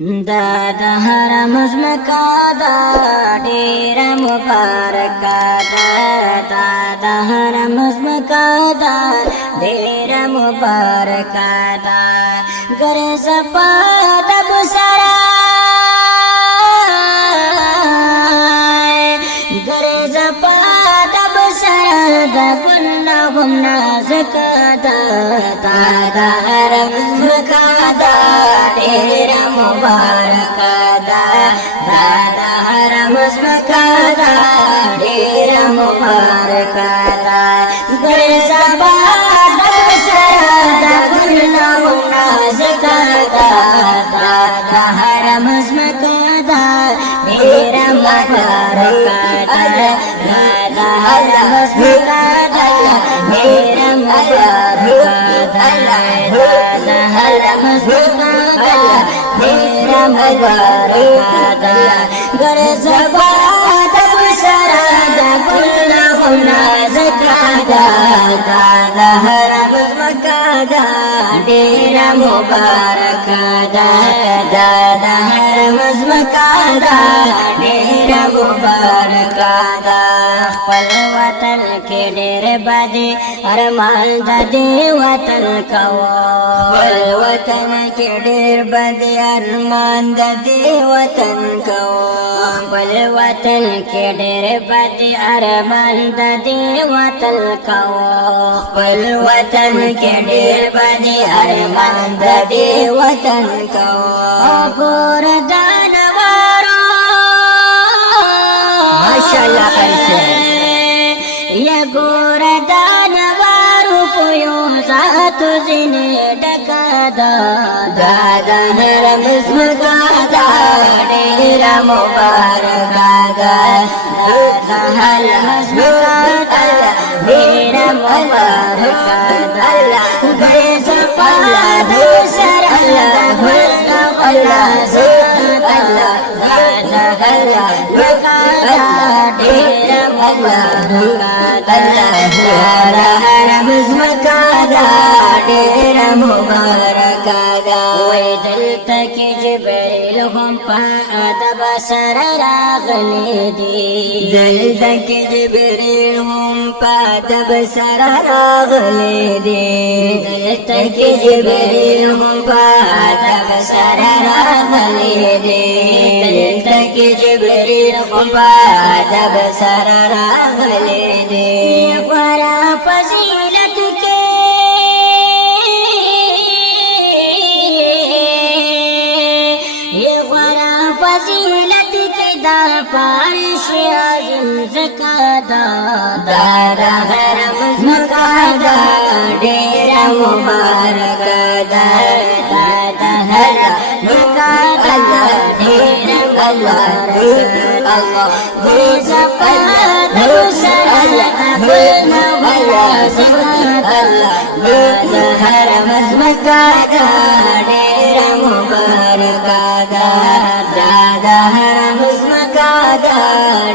दादा हरम मका दा डेरा मुबारक दादा हरम मका दा डेरा मुबारक दा गर सपा दब सरा गर सपा दब सरा दा गुन्ना गुन्ना ज़कादा दादा हरम मका दा डेरा मुबारक दादा हरम मका दा डेरा मुबारक गर सपा दब सरा दा गुन्ना गुन्ना ज़कादा दादा हरम मका दा डेरा मुबारक दादा हरम मका दा डेरा मुबारक दादा हरम मका दा डेरा मुबारक गर सपा दब सरा दा गुन्ना गुन्ना ज़कादा दादा हरम मका दा डेरा मुबारक दादा हरम मका दा डेरा मुबारक खपल वतन के डेर बदे अरमान दे वतन कवो खपल वतन के डेर बदे अरमान दे वतन कवो खपल वतन के डेर बदे अरमान दे वतन कवो खपल वतन के डेर बदे अरमान दे वतन कवो गोर दानवारो माशाअल्लाह कैसे या गोर दानवारो पोयो जात जिने डकादा दादा हरम मका दा डेरा मुबारक दादा हरम मका दा डेरा मुबारक गर सपा दब सरा गुन्ना गुन्ना ज़कादा दादा हरम मका दा डेरा मुबारक दादा हरम मका दा डेरा मुबारक वै दिल तक जिब्रील हम पादब सर रागले दी दिल तक जिब्रील हम पादब सर रागले दे दिल तक जिब्रील हम पादब सर रागले दे दिल तक जिब्रील हम पादब सर रागले दे बड़ा फजीलत के फजीलत के दा पारिश आज़म ज़कादा दादा हरम मका दा डेरा मुबारक दादा हरम मका दा डेरा मुबारक गर सपा दब सरा गुन्ना गुन्ना ज़कादा दादा हरम मका दा डेरा मुबारक दादा हरम मका दा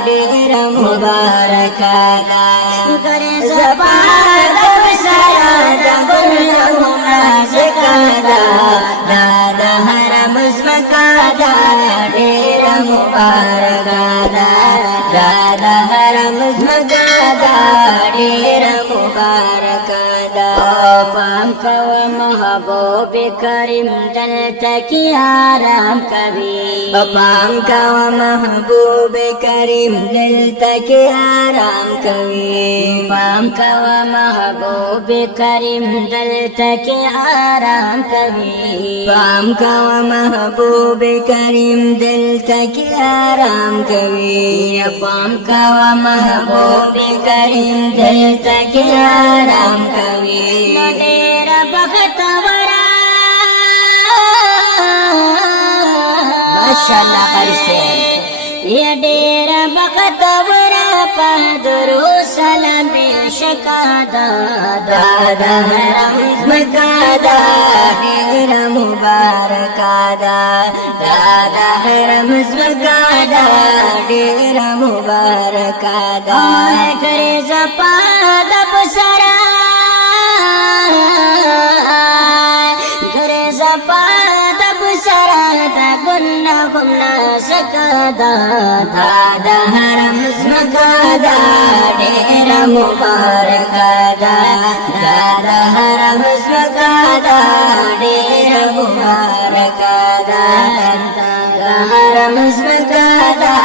डेरा मुबारक गर सपा दब सरा दा गुन्ना गुन्ना ज़कादा दादा हरम मका दा डेरा मुबारक दादा हरम मका दा डेरा मुबारक पाम कव महबूब करीम दल तक आराम कभी पाम कव महबूब करीम दिल तक आराम कभी पाम कव महबूब करीम दिल तक आराम कभी पाम कव महबूब करीम दिल तक आराम कभी पाम कव महबूब करीम दिल तक आराम कभी डेरा बख्तवरा माशाअल्लाह कैसे ये डेरा बख्तवरा पदरो सलाम पेशकादा दादा हरम मका दा डेरा मुबारक दादा हरम मका दा डेरा मुबारक करे सपा दब सरा गर सपा दब सरा घुमना सकदा दादा हरम मकादा डेरा मुबारक दादा हरम मकादा डेरा मुबारक दादा हरम मकादा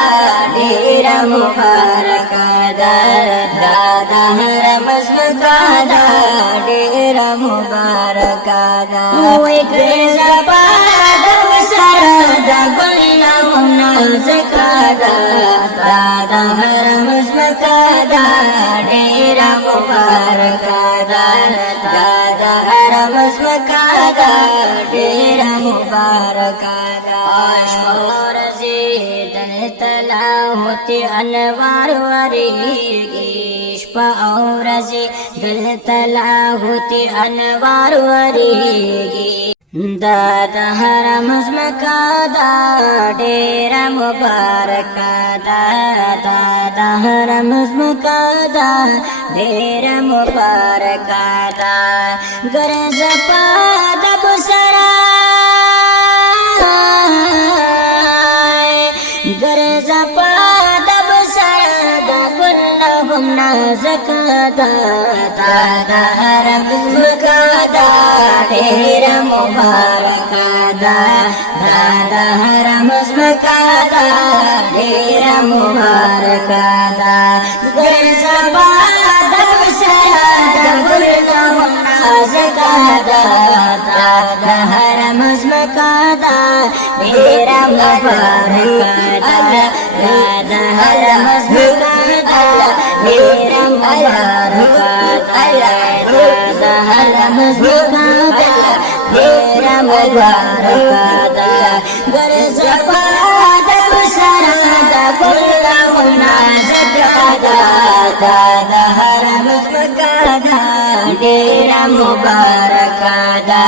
डेरा मुबारक दादा हरम मकादा डेरा मुबारक एक सरदा गुल्ला मुन्ना ज़कादा दादा हरम मकादा डेरा मुबारक दादा हरम मकादा डेरा मुबारक और दल तला होते अनवार वरीगी और दिल तला होते अनवार वरीगी दादा हरम मकादा डेरा मुबारक दादा हरम मकादा डेरा मुबारक गरज पाद बुसरा गरज पाद बुसरा गुल्ला घुमना ज़कादा दादा हरम मकादा डेरा मुबारक दादा हरम मकादा डेरा मुबारक गरज पाद बुसरा गुल्ला घुमना ज़कादा दादा हरम मकादा डेरा मुबारक दादा हरम मकादा डेरा मुबारक दादा हरम मकादा डेरा मुबारक गरज पाद बुसरा गुल्ला घुमना ज़कादा दादा हरम मकादा डेरा मुबारक